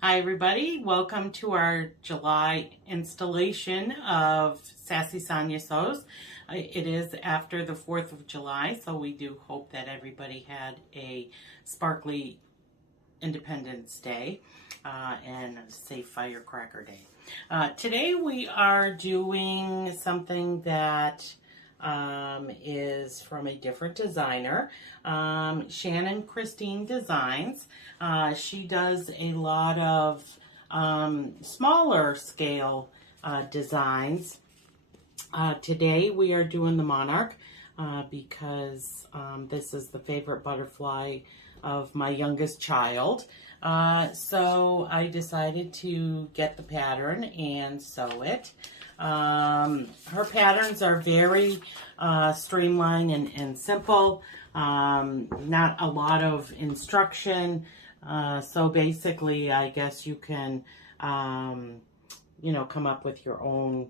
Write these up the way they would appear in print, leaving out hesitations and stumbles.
Hi everybody, welcome to our July installation of Sassy Sonya Sews. It is after the 4th of July, so we do hope that everybody had a sparkly Independence Day and a safe firecracker day. Today we are doing something that is from a different designer, Shannon Christine Designs. She does a lot of smaller scale designs. Today we are doing the Monarch because this is the favorite butterfly of my youngest child. So I decided to get the pattern and sew it. Her patterns are very streamlined and simple, not a lot of instruction. So basically, I guess you can, come up with your own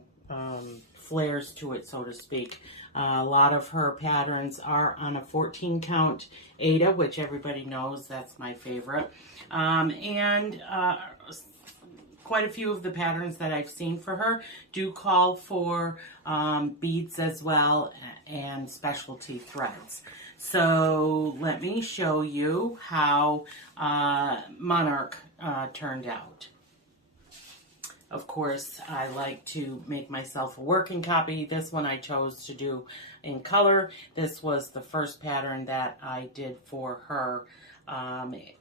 flares to it, so to speak. A lot of her patterns are on a 14 count Ada, which everybody knows that's my favorite. And quite a few of the patterns that I've seen for her do call for beads as well and specialty threads. So let me show you how Monarch turned out. Of course, I like to make myself a working copy. This one I chose to do in color. This was the first pattern that I did for her.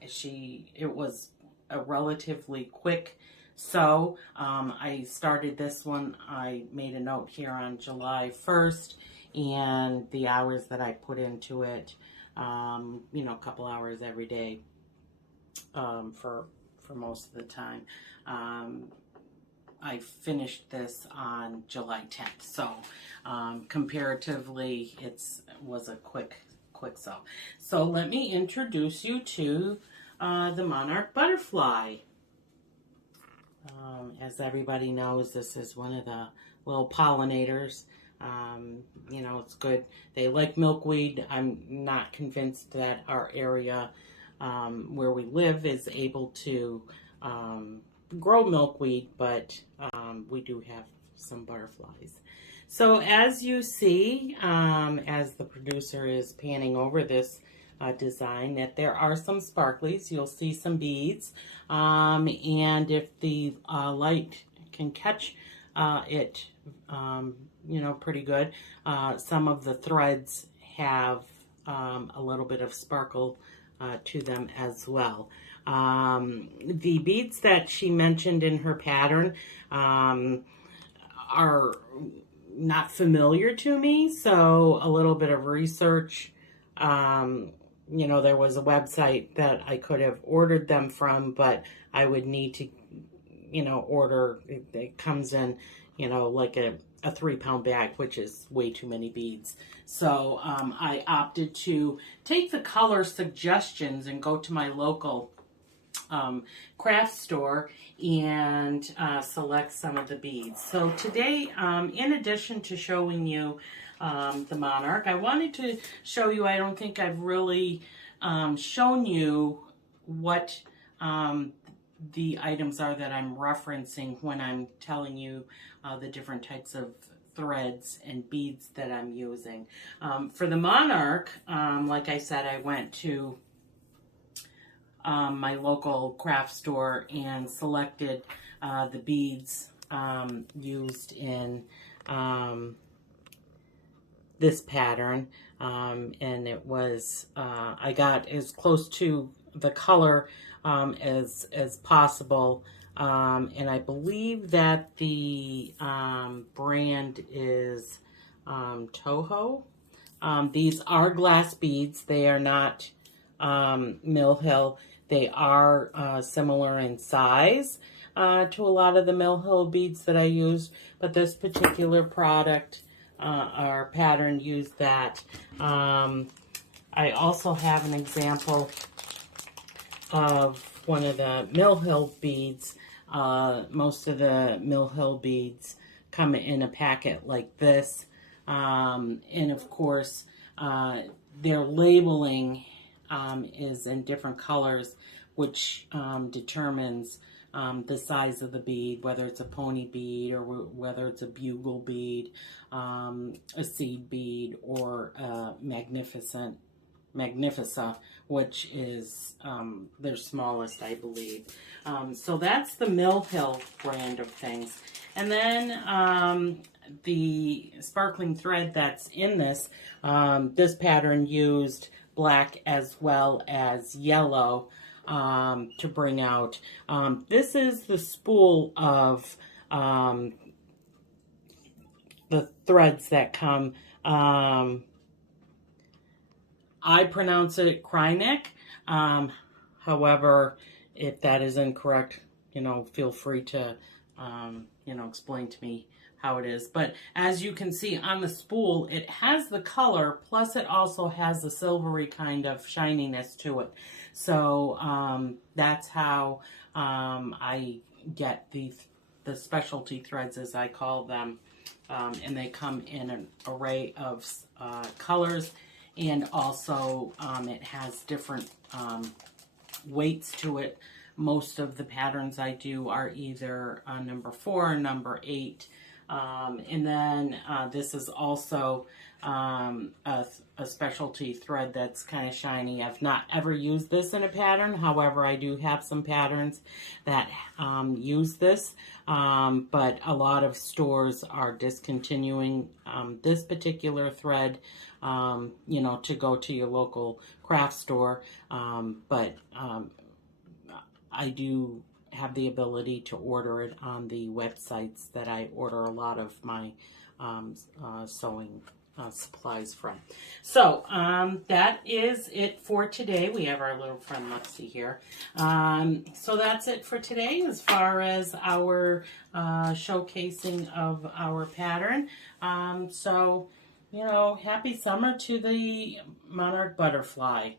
It was a relatively quick sew. I started this one. I made a note here on July 1st, and the hours that I put into it, a couple hours every day for most of the time. I finished this on July 10th, so comparatively it was a quick sew. So let me introduce you to the Monarch butterfly. As everybody knows, this is one of the little pollinators. It's good. They like milkweed. I'm not convinced that our area where we live is able to grow milkweed, but we do have some butterflies. So as you see, as the producer is panning over this design, that there are some sparklies. You'll see some beads, and if the light can catch it, pretty good. Some of the threads have a little bit of sparkle to them as well. The beads that she mentioned in her pattern are not familiar to me, so a little bit of research. There was a website that I could have ordered them from, but I would need to, order. It comes in, like a 3-pound bag, which is way too many beads. So I opted to take the color suggestions and go to my local craft store and select some of the beads. So today, in addition to showing you the Monarch, I wanted to show you, I don't think I've really shown you what the items are that I'm referencing when I'm telling you the different types of threads and beads that I'm using. For the Monarch, like I said, I went to my local craft store and selected the beads used in this pattern, and it was I got as close to the color as possible, and I believe that the brand is Toho. These are glass beads. They are not Mill Hill. They are similar in size to a lot of the Mill Hill beads that I use, but this particular product or pattern used that. I also have an example of one of the Mill Hill beads. Most of the Mill Hill beads come in a packet like this, and of course their labeling is in different colors, which determines the size of the bead, whether it's a pony bead or whether it's a bugle bead, a seed bead, or a Magnifica, which is their smallest, I believe. So that's the Mill Hill brand of things. And then the sparkling thread that's in this, this pattern used black as well as yellow to bring out. This is the spool of the threads that come. I pronounce it Kryneck. However, if that is incorrect, feel free to, explain to me how it is. But as you can see on the spool, it has the color, plus it also has the silvery kind of shininess to it. So that's how I get the specialty threads, as I call them. And they come in an array of colors. And also, it has different weights to it. Most of the patterns I do are either number 4 or number 8. And then this is also a specialty thread that's kind of shiny. I've not ever used this in a pattern. However, I do have some patterns that use this. But a lot of stores are discontinuing this particular thread, to go to your local craft store. But I do have the ability to order it on the websites that I order a lot of my sewing supplies from. So that is it for today. We have our little friend Lexi here. So that's it for today as far as our showcasing of our pattern. So, happy summer to the Monarch butterfly.